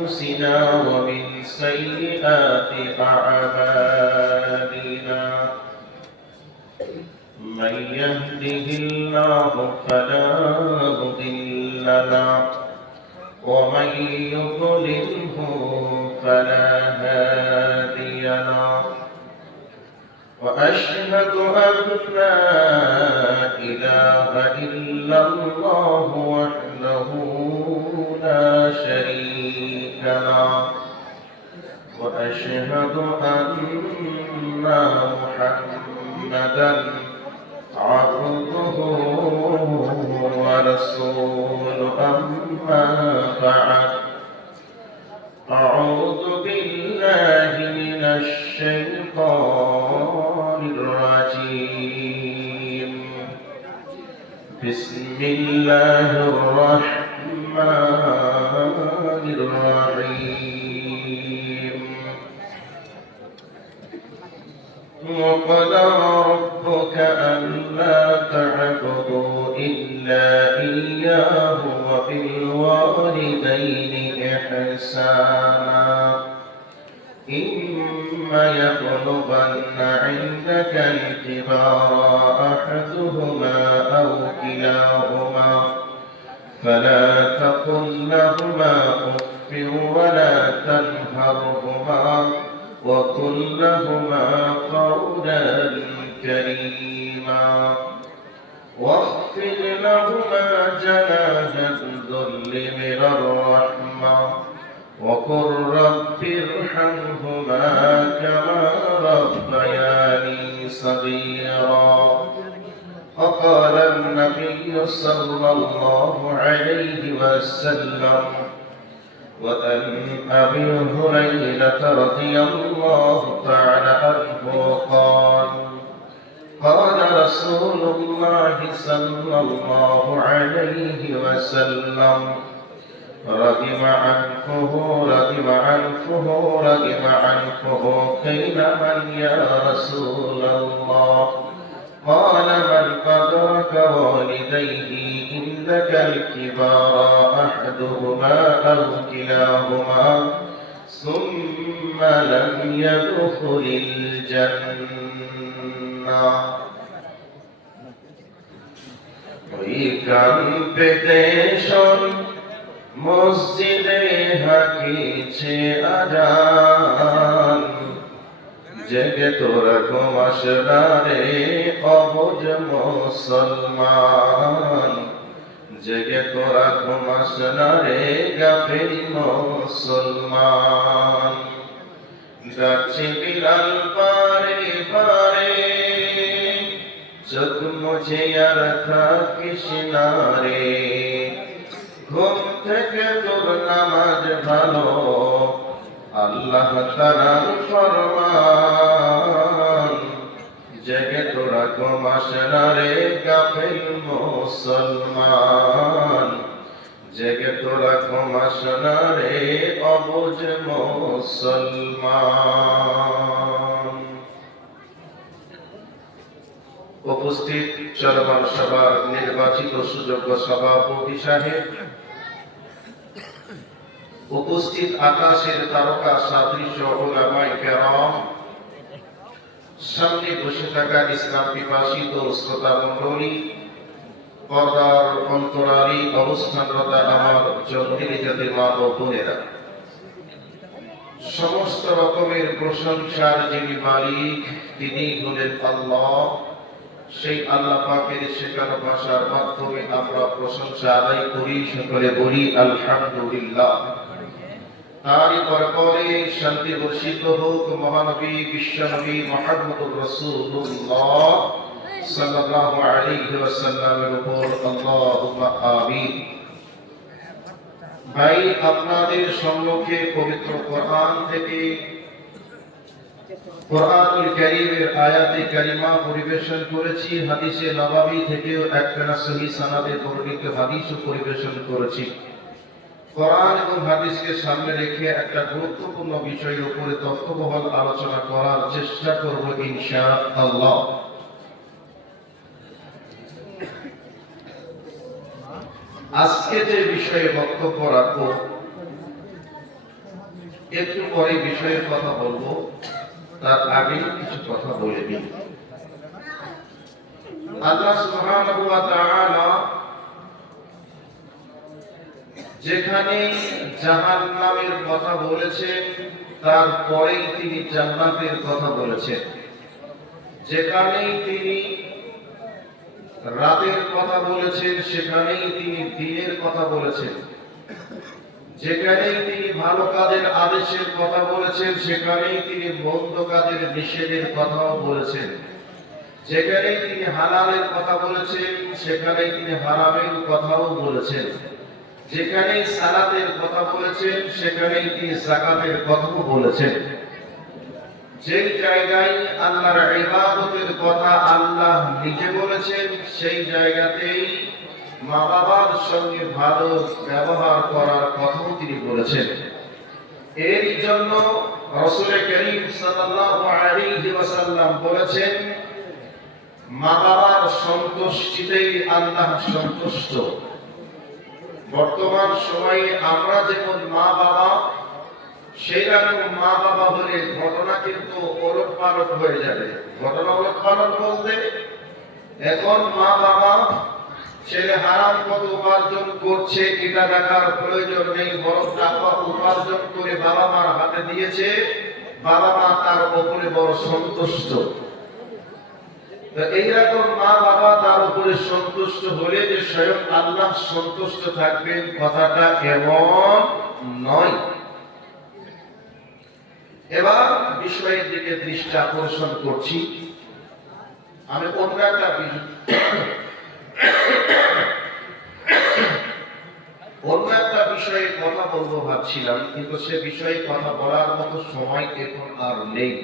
أنفسنا ومن سيئات أعمالنا من يهده الله فلا مضل له ومن يضلله فلا هادي له وأشهد أن لا إله إلا الله وحده لا شريك له وأشهد أن محمدا عبده ورسوله أما بعد أعوذ بالله من الشيطان الرجيم بسم الله الرحمن الرحيم وقضى ربك ألا تعبدوا إلا إياه وبالوالدين إحسانا إما يبلغن عندك الكبار أحدهما أو كلاهما فلا تقل لهما أف ولا تنهرهما وقل لهما قولا كريما واخفض لهما جناح الذل من الرحمة وقل رب ارحمهما كما ربياني صغيرا وقال النبي صلى الله عليه وسلم وأن أبي هريرة رضي الله تعالى عنه قال رسول الله صلى الله عليه وسلم رغم عنفه قيل من يا رسول الله قال من أدرك والديه إنك الكبار أحدهما أو كلاهما ثم لم يدخل الجنة ويكم بديشون মসজিদে হাকিছে আজান জেগে তোরা ঘুমাস না রে অবুঝ মুসলমান জেগে তোরা ঘুমাস না রে গাফিল মুসলমান যাচ্ছে বিলাল পারে পারে চোখ মুছে আর থাকিস না রে ঘুম থেকে তোর নামাজ ভালো আল্লাহ তাআলার ফরমান জেগে তোরা ঘুমাস না রে গাফিল মুসলমান জেগে তোরা ঘুমাস না রে অবুঝ মুসলমান। উপস্থিত চলমান সভার নির্বাচিত সুযোগ্য সভাপতি সাহেব, উপস্থিত আকাশের তারকা সাদৃশ্য উলামায়ে কেরাম, সামনে বসে থাকা ইসলাম পিপাসিত শ্রোতা মণ্ডলী, পর্দার অন্তরালী অবস্থানরত আমার জননী জাতির মা ও বোনেরা, সমস্ত রকমের প্রশংসার যিনি মালিক তিনি হলেন আল্লাহ। সেই আল্লাহ পাকের শেখানো ভাষার মাধ্যমে আমরা প্রশংসা আদায় করি, সকলে বলি আলহামদুলিল্লাহ। তারই পরে শান্তি বর্ষিত হোক মহানবী বিশ্বনবী মুহাম্মদুর রাসূলুল্লাহ সাল্লাল্লাহু আলাইহি ওয়াসাল্লামের উপর, আল্লাহুম্মা আমিন। ভাই, আপনাদের সম্মুখে পবিত্র কোরআন থেকে কোরআনুল কারীমের আয়াতে কারিমা পরিবেশন করেছি, হাদিসে নববী থেকেও একখানা সহিহ সনদে বর্ণিত হাদিসও পরিবেশন করেছি। কোরআন এবং হাদিসকে সামনে রেখে একটা গুরুত্বপূর্ণ বিষয়ের উপরে তত্ত্ববহল আলোচনা করার চেষ্টা করব ইনশাআল্লাহ। আজকে যে বিষয়ে বক্তব্য রাখবো একটু পরে বিষয়ের কথা বলবো, তার আগে কিছু কথা বলে দিই। আল্লাহ সুবহানাহু ওয়া তাআলা যেখানে জাহান্নামের কথা বলেছেন, তারপরেই তিনি জান্নাতের কথা বলেছেন। যেখানেই তিনি রাতের কথা বলেছেন, সেখানেই তিনি দিনের কথা বলেছেন। যেখানেই তিনি ভালো কাজের আদেশের কথা বলেছেন, সেখানেই তিনি মন্দ কাজের নিষেধের কথাও বলেছেন। যেখানেই তিনি হালালের কথা বলেছেন, সেখানেই তিনি হারামের কথাও বলেছেন। যেখানেই সালাতের কথা বলেছেন, সেখানেই তিনি যাকাতের কথাও বলেছেন। যেই জায়গায় আল্লাহর ইবাদতের কথা আল্লাহ নিজে বলেছেন, সেই জায়গাতেই মা বাবার সঙ্গে ভালো ব্যবহার করার কথাও তিনি বলেছেন। এর জন্য রাসূল করিম সাল্লাল্লাহু আলাইহি ওয়াসাল্লাম বলেছেন, মা বাবার সন্তুষ্টিতেই আল্লাহ সন্তুষ্ট। বর্তমান সময়ে আমরা যেমন মা বাবা, সেই রকম মা বাবা হলে ঘটনা কিন্তু ওলট পালট হয়ে যাবে। ঘটনা ওলট পালট বলতে, এখন মা বাবা ছেলে হারাম কত উপার্জন করছে এটা দেখার প্রয়োজন নেই, বরং টাকা উপার্জন করে বাবা মার হাতে দিয়েছে, বাবা মা তার উপরে বড় সন্তুষ্ট। এইরকম মা বাবা তার উপরে সন্তুষ্ট হলে যে স্বয়ং আল্লাহ সন্তুষ্ট থাকবেন, কথাটা এমন নয়। এবার বিষয়ের দিকে দৃষ্টি আকর্ষণ করছি। আমি অন্য একটা বিষয়ে কথা বলবো ভাবছিলাম, কিন্তু সে বিষয়ে কথা বলার মতো সময় এখন আর নেই।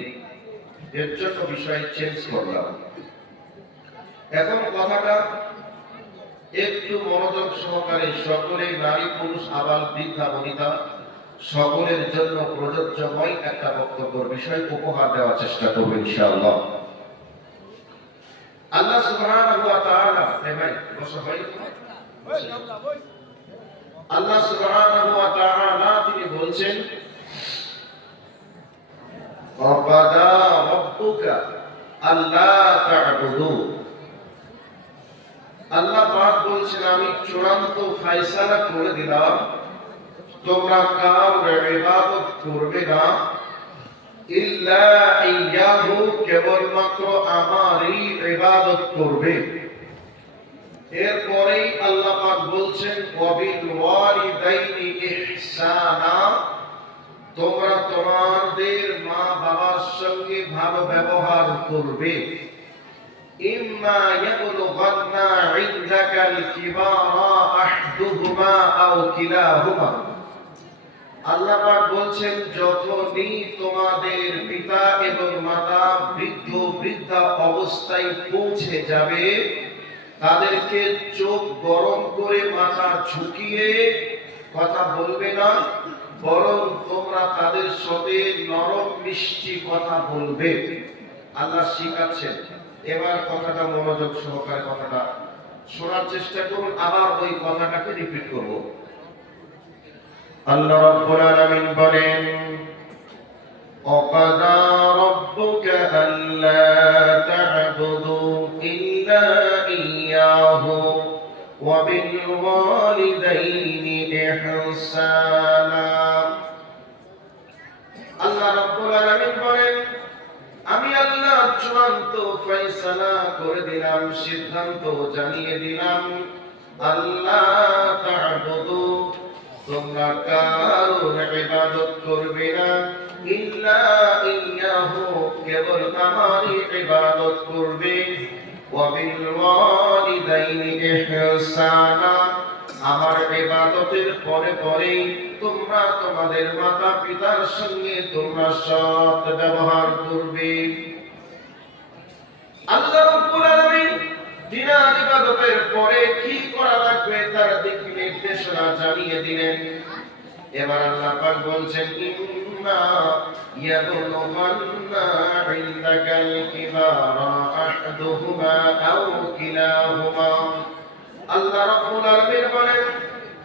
এর জন্য বিষয় চেঞ্জ করলাম। এখন কথাটা একটু মনোযোগ সহকারে সকলে, নারী পুরুষ আবাল বৃদ্ধা বনিতা সকলের জন্য প্রযোজ্যময় একটা বক্তব্যের বিষয় উপহার দেওয়ার চেষ্টা করব ইনশাআল্লাহ। আল্লাহ সুবহানাহু ওয়া তাআলা, ভাই বসো ভাই, আল্লাহ সুবহানাহু ওয়া তাআলা তিনি বলছেন, ওয়াকাদা রাব্বুকা আল্লা তা'বুদু। আল্লাহ পাক বলছেন, আমি চূড়ান্ত ফয়সালা করে দিলাম, তোমরা কারোর ইবাদত করবে না, ইল্লা ইয়াহু, কেবলমাত্র আমারই ইবাদত করবে। এরপরেই আল্লাহ পাক বলছেন, ওয়াবিল ওয়ালিদাইনি ইহসানা, তোমরা তোমাদের মা বাবার সঙ্গে ভালো ব্যবহার করবে। ইম্মা ইয়াবলুগান্না ইনদাকাল কিবারা আহদুহুমা আও কিলাহুমা, আল্লাহ পাক বলছেন, যখনই তোমাদের পিতা এবং মাতা বৃদ্ধ বৃদ্ধা অবস্থায় পৌঁছে যাবে, তাদেরকে চোখ গরম করে মাথা ঝুঁকিয়ে কথা বলবে না, বরং তোমরা তাদের সাথে নরম মিষ্টি কথা বলবে। আল্লাহ শিখাচ্ছেন। এবার কথাটা মনোযোগ সহকারে কথাটা শোনার চেষ্টা করুন, আবার ওই কথাটাকে রিপিট করব। আল্লাহ রাব্বুল আলামিন বলেন, ওয়াকাদা রাব্বুকা আল্লা তা'বুদু ইল্লা ইয়াহু ওয়া বিল ওয়ালিদাইনি ইহসানা। আল্লাহ রাব্বুল আলামিন বলেন, আমি আল্লাহ চূড়ান্ত ফয়সালা করে দিলাম, সিদ্ধান্ত জানিয়ে দিলাম, আল্লাহ তা'বুদু, তোমরা কারোর ইবাদত করবে না, ইল্লা ইয়াহু, কেবল আমারই ইবাদত করবে, ওয়া বিল ওয়ালিদাইনি ইহসানা, আমার ইবাদতের পরে পরে তোমরা তোমাদের মাতা পিতার সঙ্গে তোমরা সৎ ব্যবহার করবে। আল্লাহ রাব্বুল আলামিন দিনের ইবাদতের পরে কি করা লাগবে তার দিক নির্দেশনা জানিয়ে দিলেন। এবার আল্লাহ পাক বলছেন, ইম্মা ইয়াবলুগান্না ইনদাকাল কিবারা আহদুহুমা আও কিলাহুমা, আল্লাহ রাব্বুল আলামিন বলেন,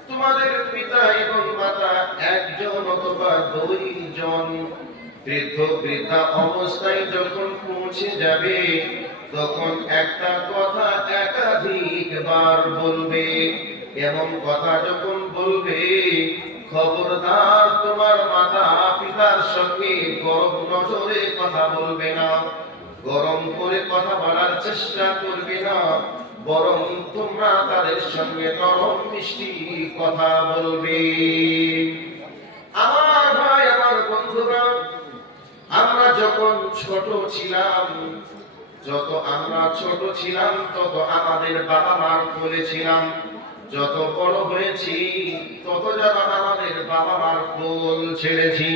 তোমার তোমাদের পিতা এবং মাতা একজন অথবা দুইজন বৃদ্ধ বৃদ্ধা অবস্থায় যখন পৌঁছে যাবে, তখন একটা কথা একাধিকবার বলবে। এমন কথা যখন বলবে, খবরদার তোমার মাতা পিতার সঙ্গে গরম নজরে কথা বলবে না, গরম করে কথা বলার চেষ্টা করবে না, বরং তোমরা তাদের সঙ্গে নরম মিষ্টি কথা বলবে। আমার ভাই, আমার বন্ধুরা, আমরা যখন ছোট ছিলাম, যত আমরা ছোট ছিলাম তত আমাদের বাবা মার কোলে ছিলাম। যত বড় হয়েছি তত যেন আমাদের বাবা মার কোল ছেড়েছি।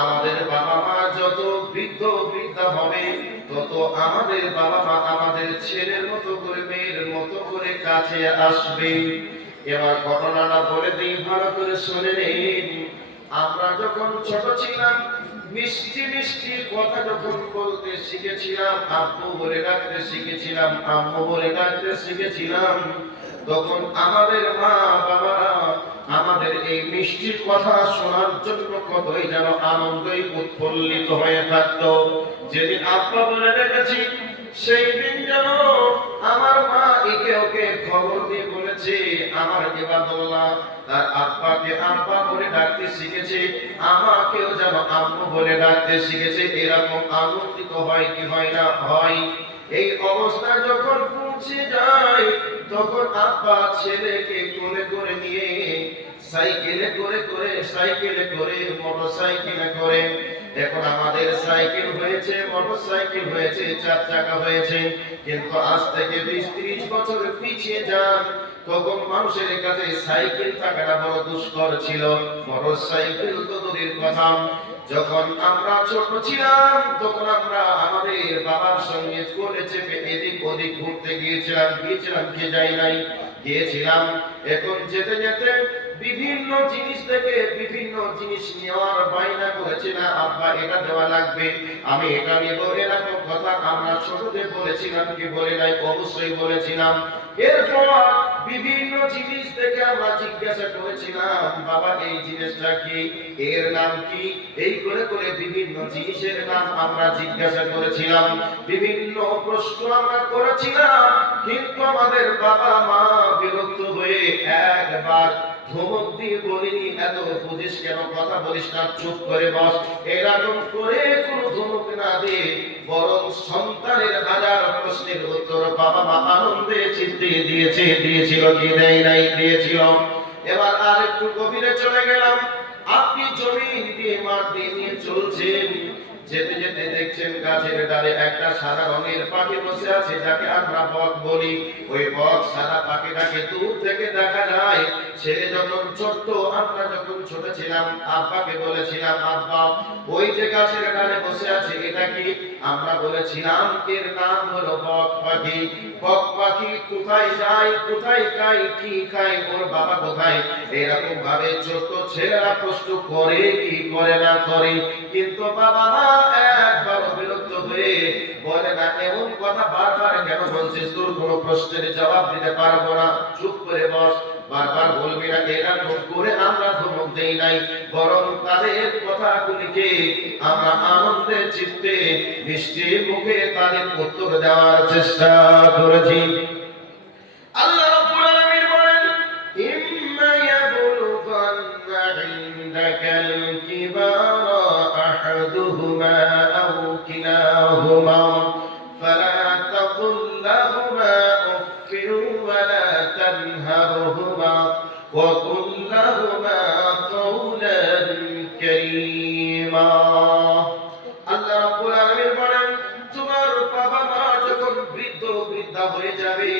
আমাদের বাবা মা যত বৃদ্ধ বৃদ্ধা হবে, তত আমাদের বাবা মা আমাদের ছেলের মতো করে, মেয়ের মতো করে কাছে আসবে। এবার ঘটনাটা বলে দিই, ভালো করে শুনে নিন। আমরা যখন ছোট ছিলাম, মিষ্টি মিষ্টি কথা যখন বলতে শিখেছিলাম, আব্বু বলে ডাকতে শিখেছিলাম, আম্মু বলে ডাকতে শিখেছিলাম, তখন আমাদের মা বাবারা আমাদের এই মিষ্টির কথা শোনার জন্য কতই যেন আনন্দই উৎফুল্লিত হয়ে থাকতো। যেদিন আব্বা বলে ডেকেছি, সেই দিন যেন আমার মা একে ওকে খবর দিয়ে বলেছে, আমার ইবাদুল্লাহ তার আব্বাকে আব্বা বলে ডাকতে শিখেছে, আমাকেও যেন আম্মু বলে ডাকতে শিখেছে। এরকম আনন্দিত হয় কি হয় না? হয়। এই অবস্থা যখন পৌঁছে যায়, তখন আব্বা ছেলেকে কোলে করে নিয়ে সাইকেলে করে মোটরসাইকেলে করে, এখন আমাদের সাইকেল হয়েছে, মোটরসাইকেল হয়েছে, 4 চাকা হয়েছে, কিন্তু আজ থেকে 20-30 বছর পিছিয়ে যান, তখন মানুষের কাছে সাইকেল থাকাটা বড় দুষ্কর ছিল, মোটরসাইকেল তো দূরের কথা। যখন আমরা ছোট ছিলাম, তখন আমরা আমাদের বাবার সঙ্গে কোলে চেপে এদিক ওদিক ঘুরতে গিয়েছিলাম কে যাই নাই, গিয়েছিলাম। এখন যেতে যেতে বিভিন্ন জিনিস থেকে বিভিন্ন জিনিস নেওয়ার বায়না করেছি না, আব্বা এটা দেওয়া লাগবে, আমি এটা নেব, এরকম কথা আমরা ছোটদের বলেছিলাম কি বলে নাই? অবশ্যই বলেছিলাম। এরপর বিভিন্ন জিনিস থেকে আমরা জিজ্ঞাসা করেছিলাম, বাবা এই জিনিসটা কি, এর নাম কি? এই করে করে বিভিন্ন জিনিসের নাম আমরা জিজ্ঞাসা করেছিলাম, বিভিন্ন প্রশ্ন আমরা করেছিলাম, কিন্তু আমাদের বাবা মা বিরক্ত হয়ে একবার ধমক দিয়ে বলিনি, এত বুঝিস কেন, কথা বলিস না, চুপ করে বস, এরকম করে কোনো ধমক না দিয়ে বরং সন্তানের হাজার প্রশ্নের উত্তর বাবা মা আনন্দে চিত্তে দিয়েছিল কি দেয় নাই? দিয়েছিল। এবার আর একটু গভীরে চলে গেলাম। আপনি জমিন দিয়ে মাঠ দিয়ে নিয়ে চলছেন, যেতে যেতে দেখছেন গাছের ডালে একটা সাদা রঙের পাখি বসে আছে, যাকে আমরা বক বলি। ওই বক সাদা পাখিটাকে দূর থেকে দেখা যায়। ছেলে যখন ছোট্ট, আমরা যখন ছোট ছিলাম, আব্বাকে বলেছিলাম, আব্বা ওই যে গাছের ডালে বসে আছে এটা কি? আমরা বলেছিলাম এর নাম হলো বক পাখি। বক পাখি কোথায় যায়, কোথায় খায়, কি খায়, ওর বাবা কোথায়? এরকম ভাবে ছোট ছেলেরা প্রশ্ন করে কি করে না করে, কিন্তু বাবা মা একবার বিরক্ত হয়ে বলে না, এমন কথা বারবার কেন বলছিস? তোর কোনো প্রশ্নের জবাব দিতে পারবো না, চুপ করে বস, বারবার বলবি না। এরকম করে আমরা ধমক দেই নাই, বরং তাদের কথাগুলিকে আমরা আনন্দের চিত্তে মিষ্টি মুখে তাদের উত্তর দেওয়ার চেষ্টা করেছি। আল্লাহ রাব্বুল আলামিন বলেন, ইম্মা ইয়াবলুগান্না ইনদাকাল কিবারা আহাদুহুমা আও কিলাহুমা ফালা তাকুল লাহুমা উফফিন ওয়া লা তানহারহুমা ওয়া কুল লাহুমা কাওলান কারীমা। আল্লাহ রাব্বুল আলামিন বলেন, তোমার বাবা মা যখন বৃদ্ধ বৃদ্ধা হয়ে যাবে,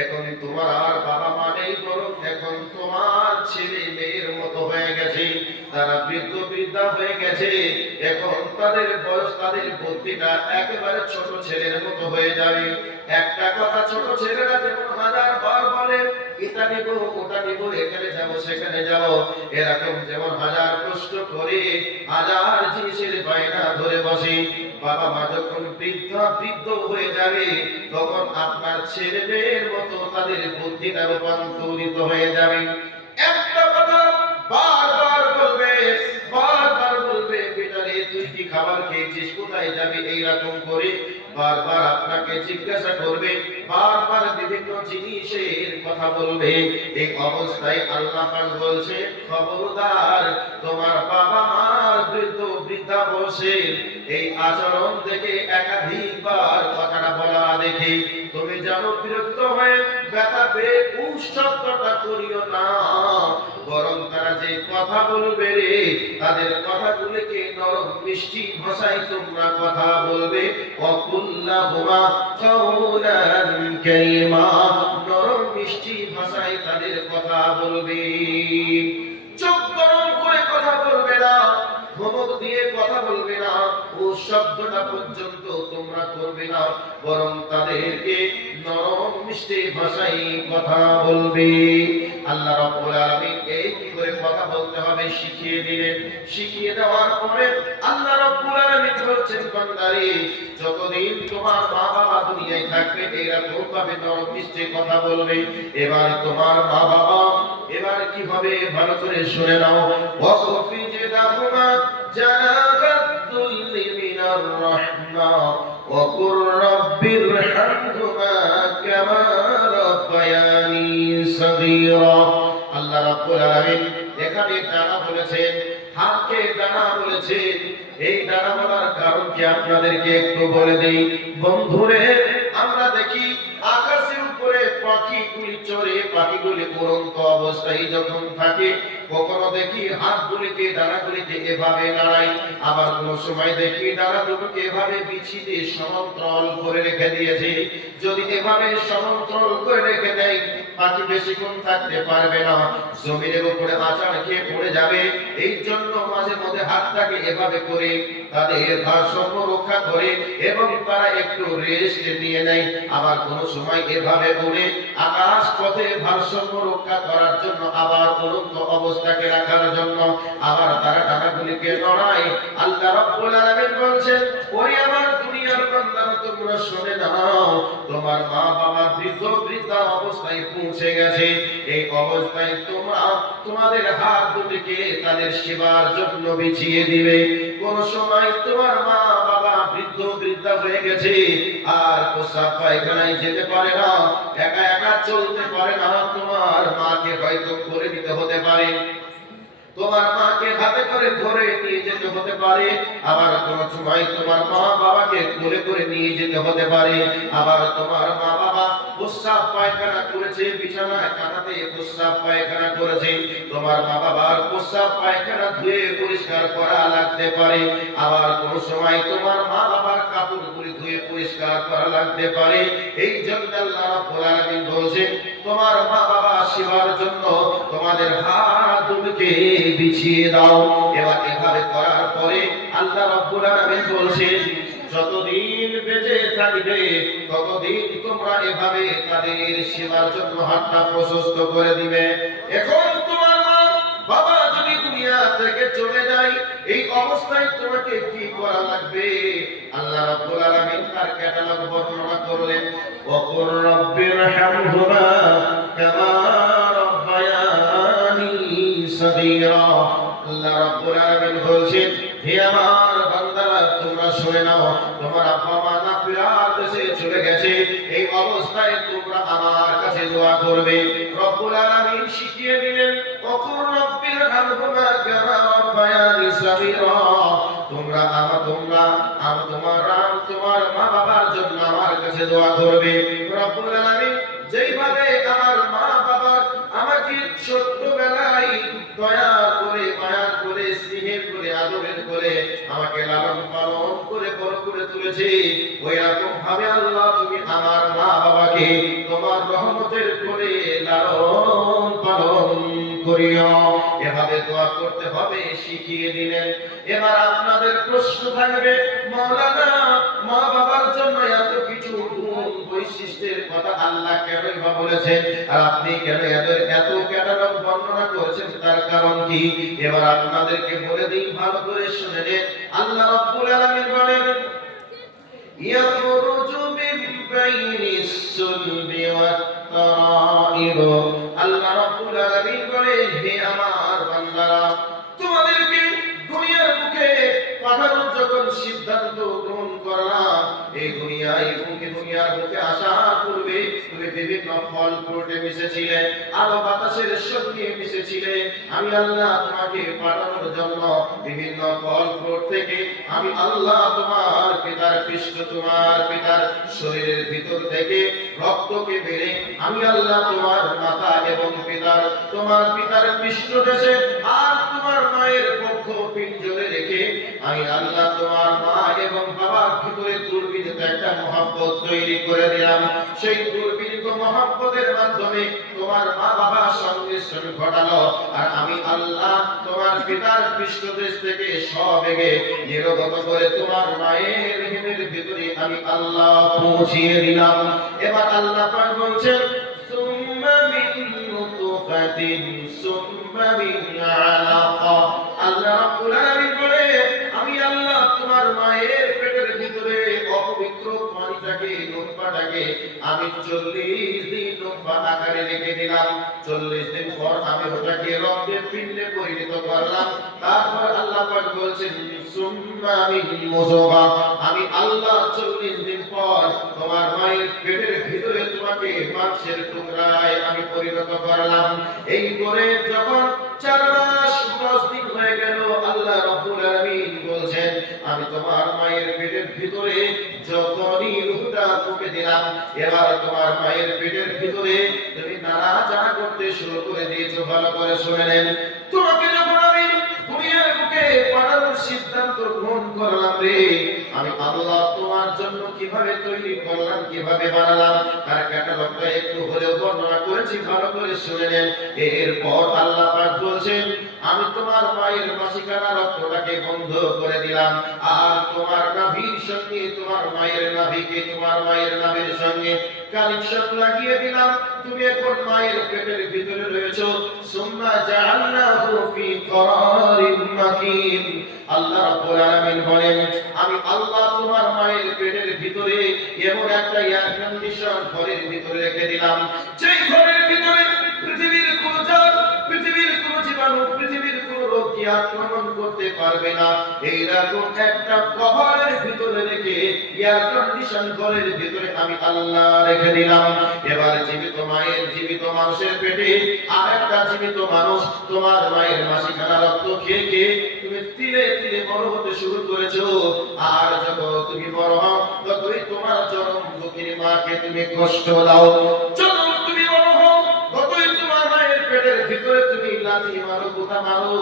এখন তোমার আর বাবা মা নেই, বরং এখন তোমার ছেলে মেয়ের মতো হয়ে গেছে, তারা বৃদ্ধ বৃদ্ধা হয়ে গেছে, এখন তাদের বয়স, তাদের বুদ্ধিটা একেবারে ছোট ছেলের মতো হয়ে যাবে। একটা কথা ছোট ছেলেরা যেমন হাজার বার বলে, এটা নিব, ওটা নিব, এখানে যাব, সেখানে যাব, এরকম যেমন হাজার প্রশ্ন করে, হাজার জিনিসের বায়না ধরে বসে, বাবা মা যখন বৃদ্ধ হয়ে যাবে, তখন আপনার ছেলে মেয়ের মতো তাদের বুদ্ধিটা রূপান্তরিত হয়ে যাবে। কোথায় যাবে এইরকম করে বারবার আপনাকে জিজ্ঞাসা করবে, বারবার বিভিন্ন জিনিসের কথা বলবে। এই অবস্থায় আল্লাহ পাক বলছে, খবরদার তোমার বাবা মার বৃদ্ধ বৃদ্ধা বসে এই আচরণ দেখে একাধিকবার কথাটা বলা দেখে তুমি যেন বিরক্ত হয়ে ব্যথা পেয়ে শব্দটা করিও না, বরং তারা যে কথা বলবে রে তাদের কথাগুলোকে নরম মিষ্টি ভাষায় তোমরা কথা বলবে। ওয়াকুল্লাহুমা কাওলান কারীমা, নরম মিষ্টি ভাষায় তাদের কথা বলবে। চোখ গরম করে কথা বলবে না, ধমক দিয়ে কথা বলবে না, ও শব্দটা পর্যন্ত তোমরা করবে না, বরং তাদেরকে নরম মিষ্টি ভাষায় কথা বলবে। আল্লাহ রাব্বুল আলামিন এই কি করে কথা বলতে হবে শিখিয়ে দিলেন। শিখিয়ে দেওয়ার পরে আল্লাহ রাব্বুল আলামিন বলছেন, বান্দারে যতদিন তোমার মা বাবা দুনিয়ায় থাকবে এরকম ভাবে নরম মিষ্টি কথা বলবে। এবার তোমার মা বাবা এবার কি হবে ভালো করে শুনে নাও। ওয়াকফি জিদাহুমা জানাবাতুল মিনার রাহমা ওয়াকুর রাব্বিরহামহুমা কামা রাব্বায়ানি সগীরা। আল্লাহ রাব্বুল আলামিন এখানে ডানা বলেছেন, হাতকে ডানা বলেছেন। এই ডানা বলার কারণ কি আপনাদেরকে একটু বলে দেই। বন্ধুরে, আমরা দেখি আকাশের উপরে পাখিগুলি চড়ে, পাখিগুলি উড়ন্ত অবস্থায় যখন থাকে, কখনো দেখি হাতগুলিকে ডানাগুলিকে এভাবে নাড়াই, আবার কোন সময় দেখি ডানাগুলোকে এভাবে বিছিয়ে দিয়ে সমান্তরাল করে রেখে দিয়েছে। যদি এভাবে সমান্তরাল করে রেখে দেয় পাখি বেশিক্ষণ থাকতে পারবে না, জমিনের উপরে আছাড় খেয়ে পড়ে যাবে। এই জন্য মাঝে মধ্যে হাতটাকে এভাবে করে তাদের ভারসাম্য রক্ষা করে এবং তারা একটু রেস্ট নিয়ে নেয়। আবার কোন সময় এভাবে উড়ে আকাশ পথে ভারসাম্য রক্ষা করার জন্য, আবার উড়ন্ত অবস্থাকে রাখার জন্য আবার তারা ডানাগুলিকে নড়ায়। আল্লাহ রাব্বুল আলামিন বলছেন, ওরে আমার দুনিয়ার বান্দারা তোমরা শুনে নাও, তোমার মা বাবা বৃদ্ধ বৃদ্ধা অবস্থায় পৌঁছে গেছে। এই অবস্থায় তোমরা তোমাদের হাত দুটিকে তাদের সেবার জন্য বিছিয়ে দিবে। কোন সময় তোমার মা বাবা বৃদ্ধ বৃদ্ধা হয়ে গেছে, আর প্রস্রাব পায়খানায় যেতে পারে না, একা একা চলতে পারে না, তোমার মাকে হয়তো করে দিতে হতে পারে, তোমার মাকে হাতে করে ধরে নিয়ে যেতে হতে পারে। আবার কোন সময় তোমার মা বাবাকে কোলে করে নিয়ে যেতে হতে পারে। আবার তোমার মা বাবা প্রস্রাব পায়খানা করেছে, বিছানায় কাঁথাতে প্রস্রাব পায়খানা করেছে, তোমার মা বাবার প্রস্রাব পায়খানা ধুয়ে পরিষ্কার করা লাগতে পারে। আবার কোন সময় তোমার মা বাবার কাপড়গুলি ধুয়ে পরিষ্কার করা লাগতে পারে। এই জন্য আল্লাহ রাব্বুল আলামিন বলেছেন, তোমার মা বাবা সেবার জন্য তোমাদের হাত দুটিকে বিছিয়ে দাও। এবার এভাবে করার পরে আল্লাহ রাব্বুল আলামিন বলছেন, যতদিন বেঁচে থাকবে ততদিন তোমরা এভাবে তাদের সেবার জন্য হাতটা প্রশস্ত করে দিবে। এখন তোমার মা বাবা যদি দুনিয়া থেকে চলে যায়, এই অবস্থায় তোমাকে কি করা লাগবে? আল্লাহ রাব্বুল আলামিন তার ক্যাটালগ বর্ণনা করলেন, ওয়াকুর রাব্বিরহামহুমা কামা রাব্বায়ানি সগীরা। আল্লাহ রাব্বুল আলামিন বলছেন, হে আমার বান্দারা তোমরা শুনে নাও, তোমার আব্বা মা না ফিরার দেশে চলে গেছে, এই অবস্থায় তোমরা আমার কাছে দোয়া করবে। রব্বুল আলামিন শিখিয়ে দিলেন, ওয়াকুর রাব্বিরহামহুমা কামা রাব্বায়ানি সগীরা। তোমরা তোমার মা বাবার জন্য আমার কাছে দোয়া করবে। রব্বুল আলামিন যেইভাবে আমার মা বাবা আমাকে ছোট্টবেলায় দয়া করে মায়া করে স্নেহের করে আদরের করে আমাকে লালন পালন করে বড় করে তুলেছে, ওই রকম ভাবে আল্লাহ তুমি আমার মা বাবাকে তোমার রহমতের করে লালন পালন করিও। এভাবে দোয়া করতে হবে শিখিয়ে দিলেন। এবার আপনাদের প্রশ্ন থাকবে, মাওলানা মা বাবার জন্য এত কিছু গুণ বৈশিষ্ট্যের কথা আল্লাহ কেন বলেছেন, আর আপনি কেন এত ক্যাটালগ বর্ণনা করেছেন, তার কারণ কি? এবার আপনাদেরকে বলে দিই, ভালো করে শুনে নিন। আল্লাহ রাব্বুল আলামিন বলেন, ইয়াখরুজু মিন বাইনিস সুলবি ওয়াত তারাইব। আল্লাহ রাব্বুল আলামিন বলেন, হে আমার বান্দারা, তোমাদেরকে দুনিয়ার বুকে পাঠানোর যখন সিদ্ধান্ত গ্রহণ এই দুনিয়ার বুকে আসার পূর্বে তুমি বিভিন্ন ফল ফ্রুটে মিশেছিলে, আলো বাতাসের সঙ্গে মিশেছিলে। আমি আল্লাহ তোমাকে পাঠানোর জন্য বিভিন্ন ফল ফ্রুট থেকে আমি আল্লাহ তোমার পিতার পৃষ্ঠ, তোমার পিতার শরীরের ভিতর থেকে রক্তকে বেড়ে আমি আল্লাহ তোমার মাতা এবং তোমার পিতার পৃষ্ঠদেশে আর তোমার মায়ের পক্ষ পিঞ্জরে রেখে আমি আল্লাহ তোমার মা এবং বাবার ভিতরে দুর্বিনীত একটা মহব্বত তৈরি করে দিলাম। সেই দুর্বিনীত মহব্বতের মাধ্যমে তোমার মা বাবার সংমিশ্রণ ঘটালো, আর আমি আল্লাহ তোমার পিতার পৃষ্ঠদেশ থেকে সবেগে নিরগত করে তোমার মায়ের হিমের ভিতরে আমি আল্লাহ পৌঁছিয়ে দিলাম। এবার আল্লাহ পাক বলছেন সুম্মা মিন নুতফাতিন সুম্মা মিন আলাকা। আল্লাহ রাব্বুল আলামিন বলে আমি আল্লাহ তোমার মায়ের পেটের ভিতরে অপবিত্র পানিটাকে, নুতফাটাকে আমি 40 দিন নুতফা আকারে রেখে দিলাম। 40 দিন পর আমি ওটাকে রক্তের পিণ্ডে পরিণত করলাম। তারপর আল্লাহ পাক বলছেন সুম্মা মিন মুযগা। আমি আল্লাহ 40 দিন পর তোমার মায়ের পেটের ভিতরে তোমাকে মাংসের টুকরায় আমি পরিণত করলাম। এই করে যখন 4 মাস 10 দিন হয়ে গেল, আল্লাহ রাব্বুল আলামিন বলছেন আমি তোমার মায়ের পেটের ভিতরে যখনই রূহটা ফুঁকে দিলাম, এবার তোমার মায়ের পেটের ভিতরে তুমি নাড়াচাড়া করতে শুরু করে দিয়েছো। ভালো করে শুনে নেন, তোমাকে যখন আমি দুনিয়ার বুকে পাঠানোর সিদ্ধান্ত গ্রহণ করলাম রে, আমি আল্লাহ তোমার জন্য কিভাবে তৈরি করলাম, কিভাবে বানালাম তার ক্যাটালগটা একটু হলেও বর্ণনা করেছি। ভালো করে শুনে নেন। এরপর আল্লাহ পাক বলছেন আমি তোমার মায়ের মাসিকানা রক্তটাকে বন্ধ করে দিলাম, আর তোমার নাভির সঙ্গে তোমার মায়ের নাভিকে তোমার মায়ের নাভির সঙ্গে কানেকশন লাগিয়ে দিলাম। তুমি এখন মায়ের পেটের ভিতরে রয়েছো। সুম্মা জাআলনাহু ফি করারিন মাকিন। আল্লাহ রাব্বুল আলামিন বলেন আমি আল্লাহ তোমার মায়ের পেটের ভিতরে এমন একটা এয়ার কন্ডিশন ঘরের ভিতরে রেখে দিলাম, যেই ঘরের ভিতরে পৃথিবীর কোনো জাত, পৃথিবীর কোনো জীবাণু, পৃথিবীর কোনো রোগ কি আক্রমণ করতে পারবে না। এইরকম একটা কভারের ভিতরে রেখে এয়ার কন্ডিশন ঘরের ভিতরে আমি আল্লাহ রেখে দিলাম। এবার জীবিত মায়ের, জীবিত মানুষের পেটে আর একটা জীবিত মানুষ তোমার মায়ের মাসিকানা রক্ত খেয়ে খেয়ে তুমি তিলে তিলে বড় হতে শুরু করেছো। আর যত তুমি বড় হও ততই তোমার জনম দুঃখিনী মাকে তুমি কষ্ট দাও। যত তুমি বড় হও ততই তোমার মায়ের পেটের ভিতরে তুমি লাথি মারো, গোতা মারো।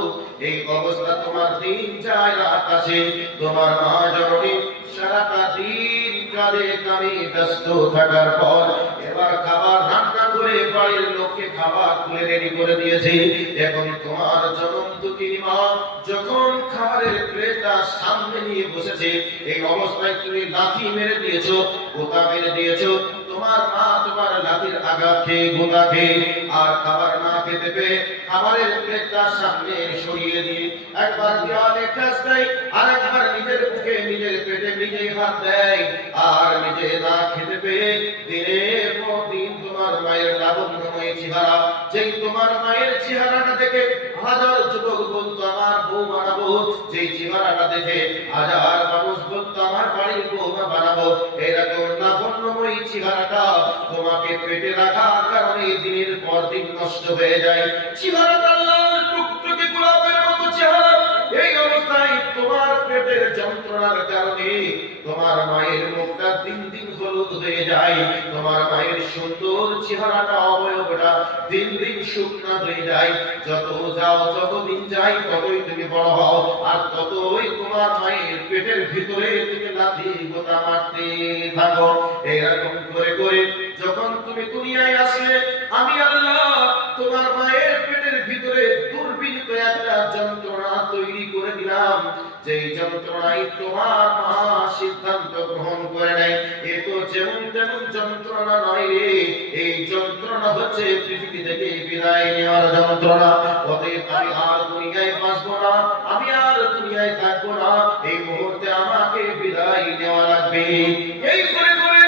এই অবস্থা তোমার দিন যায় রাত আসে। তোমার মা জননী সারাটা দিন কাজে কামে ব্যস্ত থাকার পর এবার খাবার রান্না করে বাড়ির লোককে খাবার তুলে রেডি করে দিয়েছে। এখন তোমার জনম দুঃখিনী মা যখন খাবারের প্লেটটা সামনে নিয়ে বসেছে, এই অবস্থায় তুমি লাথি মেরে দিয়েছো, গোতা মেরে দিয়েছো। তোমার মা তোমার লাথির আঘাত খেয়ে, গোতা খেয়ে আর খাবার না খেতে পেয়ে খাবারের প্লেটটা সামনে সরিয়ে দিয়ে একবার দেওয়ালে ঠেস দেয়, আর একবার নিজের মুখে, নিজের পেটে নিজেই হাত দেয়। আর নিজে না খেতে পেয়ে দিনের পর দিন তোমার মায়ের লাবণ্যময় চেহারা, যেই তোমার মায়ের চেহারাটা দেখে হাজার যুবক বলতো আমার বউ বানাবো, যেই চেহারাটা দেখে হাজার মানুষ বলতো আমার বাড়ির বউমা বানাবো, এরকম লাবণ্যময় চেহারাটা তোমাকে পেটে রাখার কারণে দিনের পর দিন নষ্ট হয়ে যায়। চেহারাটা আল্লাহর টুকটুকে গোলাপের মতো চেহারা। এই অবস্থায় তোমার পেটের যন্ত্রণার কারণে তোমার মায়ের মুখটা দিন দিন হলুদ হয়ে যায়। তোমার মায়ের সুন্দর চেহারাটা, অবয়বটা দিন দিন শুকনা হয়ে যায়। যত যাও, যত দিন যায় ততই তুমি বড় হও, আর ততই তোমার মায়ের পেটের ভিতরে তুমি লাথি গোতা মারতে থাকো। এরকম করে করে যখন তুমি দুনিয়ায় আসলে, আমি আল্লাহ তোমার মায়ের পেটের ভিতরে দুর্বিনীত একটা যন্ত্রণা তৈরি করে দিলাম, যেই যন্ত্রণায় তোমার মা সিদ্ধান্ত গ্রহণ করে নেয় এ তো যেমন তেমন যন্ত্রণা নয় রে, এই যন্ত্রণা হচ্ছে পৃথিবী থেকে বিদায় নেওয়ার যন্ত্রণা। অতএব আমি আর দুনিয়ায় বাঁচবো না, আমি আর দুনিয়ায় থাকবো না, এই মুহূর্তে আমাকে বিদায় নেওয়া লাগবে। এই করে করে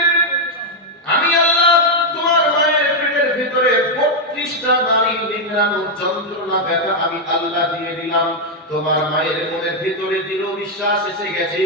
আমি আল্লাহ তোমার মায়ের পেটের ভিতরে 32টা নারী নিংড়ানো যন্ত্রণা ব্যথা আমি আল্লাহ দিয়ে দিলাম। তোমার মায়ের মনের ভিতরে দিল বিশ্বাস এসে গেছে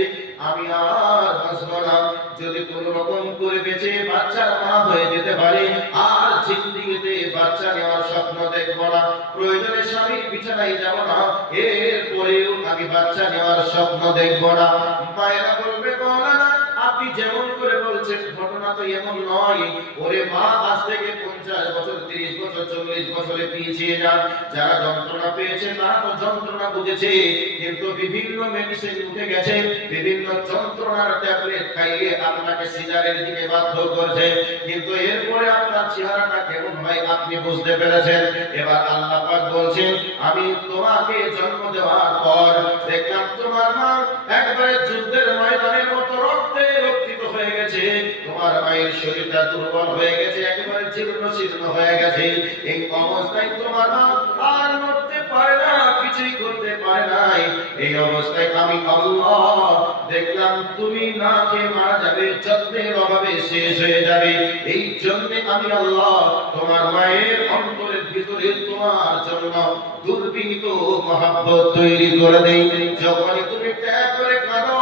আমি আর বাঁচব না, যদি কোনো রকম করে বেঁচে বাচ্চার মা হয়ে যেতে পারে আর জিন্দেগিতে বাচ্চা নেওয়ার স্বপ্ন দেখব না, প্রয়োজনে স্বামীর বিছানায় যাব না, এরপরেও আমি বাচ্চা নেওয়ার স্বপ্ন দেখব না। মায়েরা বলবে মাওলানা আপনি যেমন করে বলছেন ঘটনা তো এমন নয়। ওরে মা, আজ থেকে 50 বছর 30 বছর 40 বছরে পিছিয়ে যান, যারা যন্ত্রণা পেয়েছে তারা তো যন্ত্রণা বুঝেছে, কিন্তু বিভিন্ন মেডিসিন উঠে গেছে, বিভিন্ন যন্ত্রণার ট্যাবলেট খাইয়ে আপনাকে সিজারের দিকে বাধ্য করছে, কিন্তু এরপরে আপনার চেহারাটা কেমন হয় আপনি বুঝতে পেরেছেন। এবার আল্লাহ পাক বলছেন আমি তোমাকে জন্ম দেওয়ার পর দেখলাম তোমার মা একবারে যুদ্ধের ময়দানের মতো রক্তে রক্তিত হয়ে গেছে, তোমার মায়ের শরীরটা দুর্বল হয়ে গেছে, একেবারে জীর্ণ শীর্ণ হয়ে গেছে। এই অবস্থায় তোমার মা আর নড়তে পারে না, কিছুই করতে পারে নাই। এই অবস্থায় আমি আল্লাহ দেখলাম তুমি না খেয়ে মারা যাবে, যত্নের অভাবে শেষ হয়ে যাবে। এই জন্য আমি আল্লাহ তোমার মায়ের অন্তরের ভিতরে তোমার জন্য দুর্বিনীত মহব্বত তৈরি করে দেই। যখনই তুমি ত্যাগ করে কাঁদো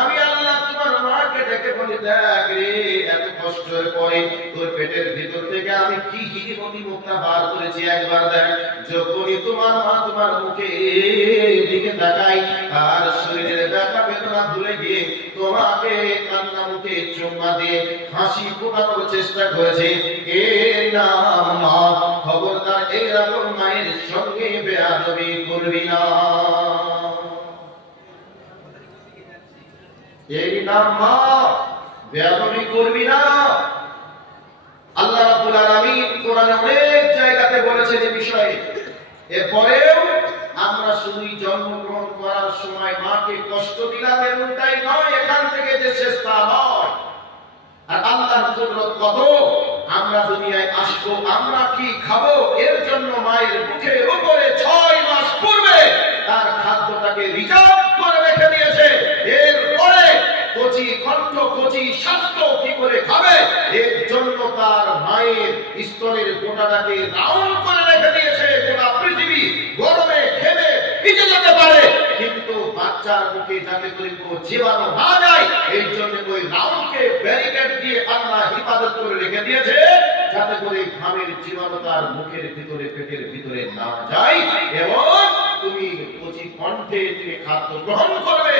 আমি আল্লাহ তোমার মাকে ডেকে বলি দেখ রে, এত কষ্টের পরে তোর পেটের ভিতর থেকে আমি কি হিরিমতি মুক্তা বার করেছি একবার দেখ। যখনই তোমার মা তোমার মুখে দিকে তাকাই আর শরীরের ব্যথা বেদনা ভুলে গিয়ে তোমাকে কান্না মুখে চুম্মা দিয়ে হাসি ফোটানোর চেষ্টা করেছে, এর নাম মা। খবরদার এইরকম মায়ের সঙ্গে বেয়াদবি করবি না, এই নাম মা, বেয়াদবি করবি না। আল্লাহ রাব্বুল আলামিন কোরআনে অনেক জায়গাতে বলেছেন এই বিষয়ে। এরপরেও আমরা শুধুই জন্মগ্রহণ করার সময় মাকে কষ্ট দিলাম এমনটাই নয়, এখান থেকে যে শেষ তা নয়। আর আল্লাহর কুদরত কত, আমরা দুনিয়ায় আসবো, আমরা কি খাবো, এর জন্য মায়ের বুকের উপরে 6 মাস পূর্বে তার খাদ্যটাকে রিজার্ভ করে রেখে দিয়েছে। এরপরে কচি কণ্ঠ কচি স্বাস্থ্য কি করে খাবে, এর জন্য তার মায়ের স্তনের গোটাটাকে রাউন্ড করে রেখে দিয়েছে। গোটা পৃথিবী গরমে ঘেমে ভিজে যেতে পারে, কিন্তু বাচ্চার মুখে যাতে করে কোনো জীবাণু না যায় এই জন্য ওই রাউন্ডকে ব্যারিকেড দিয়ে আল্লাহ হিফাজত করে রেখে দিয়েছে, যাতে করে ঘামের জীবাণু তার মুখের ভিতরে পেটের ভিতরে না যায়। এবং তুমি কচি কণ্ঠে তুমি খাদ্য গ্রহণ করবে,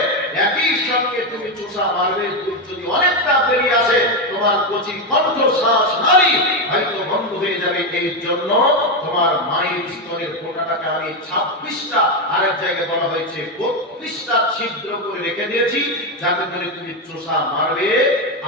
একই সঙ্গে তুমি চোষা মারবে, যদি অনেকটা বেরিয়ে আসে তোমার কচি কণ্ঠ শ্বাস নালী হয়তো বন্ধ হয়ে যাবে। এই জন্য তোমার মায়ের স্তনের ফোঁটাটাকে আমি 26টা, আরেক জায়গায় বলা হয়েছে 32টা ছিদ্র করে রেখে দিয়েছি, যাতে করে তুমি চোষা মারবে,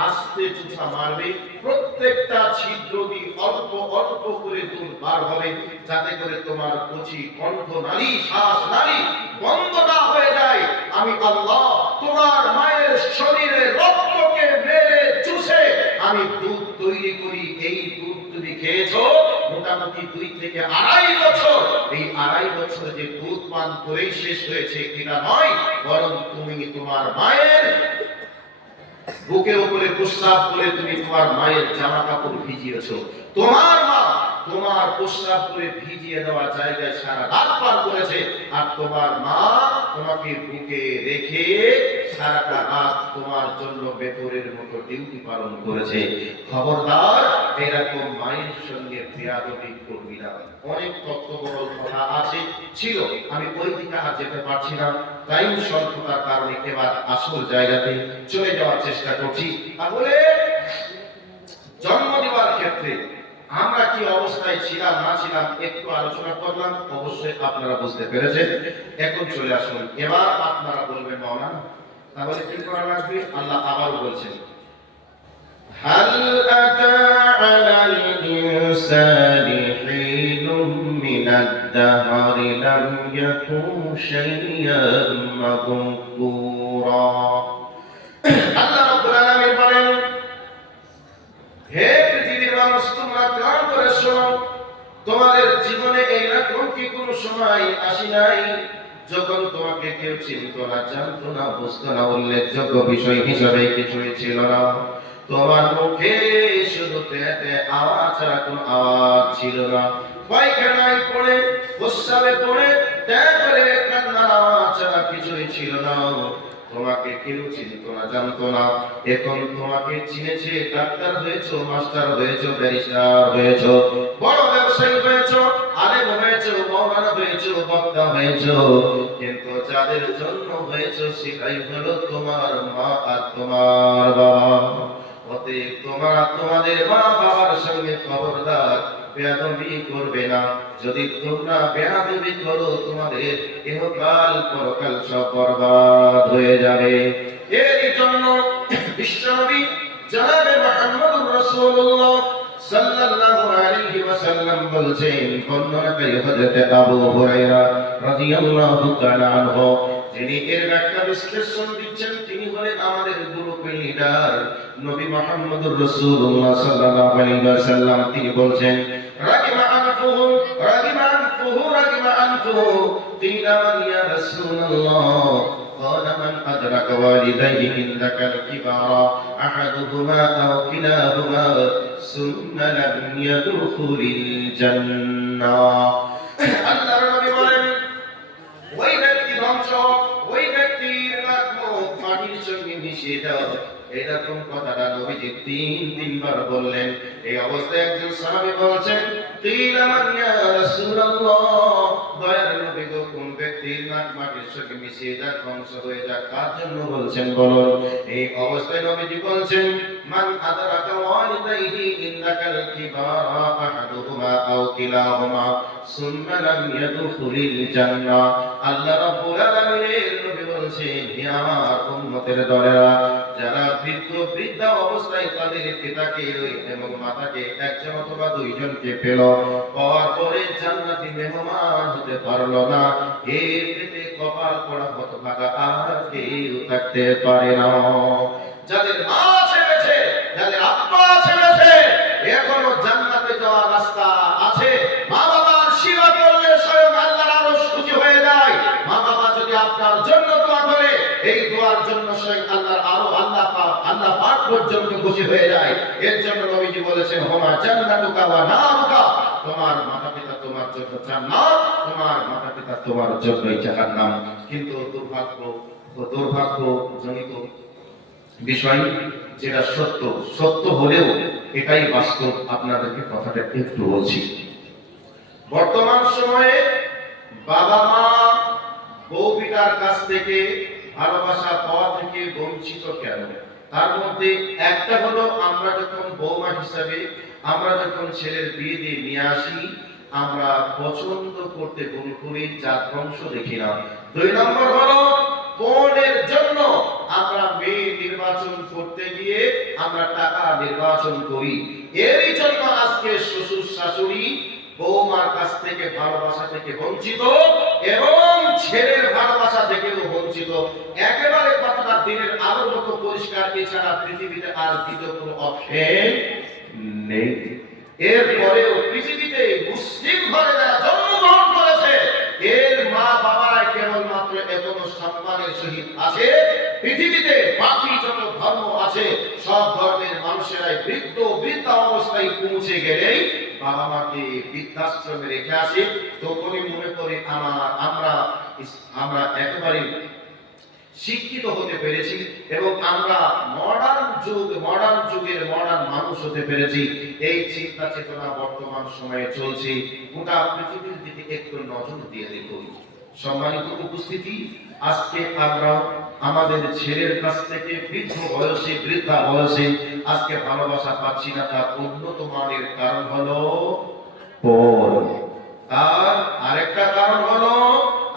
আস্তে চোষা মারবে, প্রত্যেকটা ছিদ্র দিয়ে অল্প অল্প করে দুধ বার হবে, যাতে করে তোমার কচি কণ্ঠ নালী শ্বাস নালী বন্ধ না হয়ে যায়। আমি আল্লাহ তোমার মায়ের শরীরে রক্তকে মেরে চুষে আমি দুধ তৈরি করি। এই দুধ তুমি খেয়েছো মোটামুটি 2 থেকে 2.5 বছর। এই 2.5 বছর যে দুধ পান করেই শেষ হয়েছে এটা নয়, বরং তুমি তোমার মায়ের বুকের উপরে প্রস্রাব করে তুমি তোমার মায়ের জামা কাপড় ভিজিয়েছো। তোমার মা তোমার প্রস্রাব করে ভিজিয়ে দেওয়া জায়গায় সারা রাত পার করেছে, আর তোমার মা তোমাকে বুকে রেখে সারাটা রাত তোমার জন্য বেপরের মতো ডিউটি পালন করেছে। খবরদার এরকম মায়ের সঙ্গে বেয়াদবি করবি না। অনেক তত্ত্ববড় কথা আছে ছিল, আমি ওই দিকে আর যেতে পারছি না, তাই স্বল্পতার কারণে এবার আসল জায়গাতে চলে যাওয়ার চেষ্টা করছি। তাহলে জন্ম দেওয়ার ক্ষেত্রে আমরা কি অবস্থায় ছিলাম না ছিলাম একটু আলোচনা করলাম, অবশ্যই আপনারা বুঝতে পেরেছেন। এখন চলে আসুন, এবার আপনারা বলবেন মাওলানা তাহলে কি করা লাগবে। আল্লাহ আবার বলছেন হাল আতা আলাল ইনসানি হিনুম মিনাদ দাহরি লাম ইয়াকুন শাইয়ান মাযকুরা। আল্লাহ রাব্বুল আলামিন বলেন, হে পৃথিবীর মানুষ তোমরা কান করে শোনো, তোমাদের জীবনে এইরকম কি কোনো সময় আসি নাই যখন তোমাকে কেউ চিনত না, জানতো না, বুঝতো না, উল্লেখযোগ্য বিষয় হিসেবে কিছুই ছিল না। তোমার মুখে শুধু তেতে আওয়াজ ছাড়া কোনো আওয়াজ ছিল না। পায়খানায় পড়ে, প্রস্রাবে পড়ে, ত্যাগ করে কান্নার আওয়াজ ছাড়া কিছুই ছিল ছিল না, তোমাকে কেউ চিনত না, জানতো না। এখন তোমাকে চিনেছে, ডাক্তার হয়েছো, মাস্টার হয়েছো, ব্যারিস্টার হয়েছো, বড় ব্যবসায়ী হয়েছো, আলেম হয়েছো, মৌলানা হয়েছো, বক্তা হয়েছো, কিন্তু যাদের জন্য হয়েছো সেটাই হলো তোমার মা আর তোমার বাবা। অতএব তোমরা তোমাদের মা বাবার সঙ্গে খবরদার বেয়াদবি করবে না। যদি তোমরা বেয়াদবি করো তোমাদের ইহকাল পরকাল সব বরবাদ হয়ে যাবে। এর জন্য বিশ্বনবী জনাবে মুহাম্মদুর রাসূলুল্লাহ সাল্লাল্লাহু আলাইহি ওয়াসাল্লাম বলছেন, বর্ণনাকারী হযরত আবু হুরায়রা রাদিয়াল্লাহু তাআলা আনহু, যিনি এর ব্যাখ্যা বিশ্লেষণ দিচ্ছেন, তিনি হলেন আমাদের গ্রুপ লিডার নবী মুহাম্মদুর রাসূলুল্লাহ সাল্লাল্লাহু আলাইহি ওয়াসাল্লাম। তিনি বলছেন, রাগিমা আনফুহু রাগিমা আনফুহু রাগিমা আনফুহু কিলা মান ইয়া রাসূলুল্লাহ قال من أدرك والديه عندك الكبار أحدهما أو كلاهما ثم لم يدخل الجنة। আল্লাহর নবী বলেন, ওই ব্যক্তি ধ্বংস, ওই ব্যক্তির নাক-মুখ মাটির সঙ্গে মিশিয়ে দাও। এরকম কথাটা নবীজি তিনবার বললেন। এই অবস্থায় একজন সাহাবী বলছেন, কিলা মান ইয়া রাসূলুল্লাহ, দয়ার নবী গো, কোন ব্যক্তির নাক মাটির সঙ্গে মিশিয়ে যাক, ধ্বংস হয়ে যাক, কার জন্য বলছেন বলুন। এই অবস্থায় নবীজি বলছেন, মান আদরাকা ওয়ালিদাইহি ইনদাকাল কিবারা আহাদুহুমা আও কিলাহুমা সুম্মা লাম ইয়াদখুলিল জান্নাহ। আল্লাহ রাব্বুল আলামিনের নবী বলছেন, হে আমার উম্মতের দলেরা, যারা বৃদ্ধা অবস্থায় তাদের পিতাকে এবং মাতাকে একজন অথবা দুইজনকে পেল, পাওয়ার পরে জান্নাতি মেহমান হতে পারলো না, এর পেটে কপাল পড়া হতভাগা আর কেউ থাকতে পারে না। যাদের মা ছেড়েছে, যাদের আব্বা ছেড়েছে, এখনো জান্নাতে যাওয়ার রাস্তা আছে। মা বাবার সেবা করলে স্বয়ং আল্লাহর আরশ খুশি হয়ে যায়। মা বাবা যদি আপনার জন্য দোয়া করে, এই দোয়ার জন্য স্বয়ং আল্লাহ পাক পর্যন্ত খুশি হয়ে যায়। এর জন্য নবীজি বলেছেন, হুমা জান্নাতুকা ওয়া নারুকা, তোমার মাতা-পিতা তোমার জন্য জান্নাত, তোমার মাতা-পিতা তোমার জন্যই জাহান্নাম। কিন্তু দুর্ভাগ্যজনিত বিষয়, যেটা সত্য হলেও এটাই বাস্তব, আপনাদেরকে কথাটা একটু বলছি। বর্তমান সময়ে বাবা মা বউ পিতার কাছ থেকে ভালোবাসা পাওয়া থেকে বঞ্চিত কেন? তার মধ্যে একটা হলো, আমরা যখন বৌমা হিসাবে আমরা যখন ছেলের বিয়ে দিয়ে নিয়ে আসি, আমরা পছন্দ করতে ভুল করি, জাত বংশ দেখি না। 2 নম্বর হলো, বোনের জন্য আমরা মেয়ে নির্বাচন করতে গিয়ে আমরা টাকা নির্বাচন করি। এরই জন্য আজকে শ্বশুর শাশুড়ি বৌমার কাছ থেকে ভালোবাসা থেকে বঞ্চিত এবং ছেলের ভালোবাসা থেকেও বঞ্চিত। একেবারে কথাটা দিনের আলোর মতো পরিষ্কার, এছাড়া পৃথিবীতে আর দ্বিতীয় কোনো অপশন নেই। এরপরেও পৃথিবীতে মুসলিম ঘরে যারা জন্মগ্রহণ করেছে, এর মা বাবারা কেবলমাত্র এখনো সম্মানের সহিত আছে। পৃথিবীতে বাকি যত ধর্ম আছে, সব ধর্মের মানুষেরাই বৃদ্ধা অবস্থায় পৌঁছে গেলেই বাবা মাকে বৃদ্ধাশ্রমে রেখে আসে। তখনই মনে করে আমরা একেবারে শিক্ষিত হতে পেরেছি এবং আমরা মডার্ন যুগের মডার্ন মানুষ হতে পেরেছি। এই চিন্তা চেতনা বর্তমান সময়ে চলছে। গোটা পৃথিবীর দিকে একটু নজর দিয়ে দেখুন। সম্মানিত উপস্থিতি, আজকে আমরা আমাদের ছেলের কাছ থেকে বৃদ্ধা বয়সে আজকে ভালোবাসা পাচ্ছি না, তার উন্নত মানের কারণ হলো পর। তার আরেকটা কারণ হলো,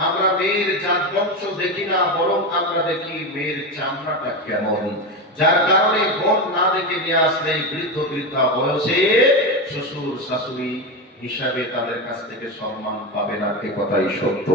আমরা মেয়ের জাত বংশ দেখি না, বরং আমরা দেখি মেয়ের চামড়াটা কেমন। যার কারণে বোন না দেখে নিয়ে আসলে বৃদ্ধা বয়সে শ্বশুর শাশুড়ি হিসাবে তাদের কাছ থেকে সম্মান পাবে না। এ কথাই সত্য।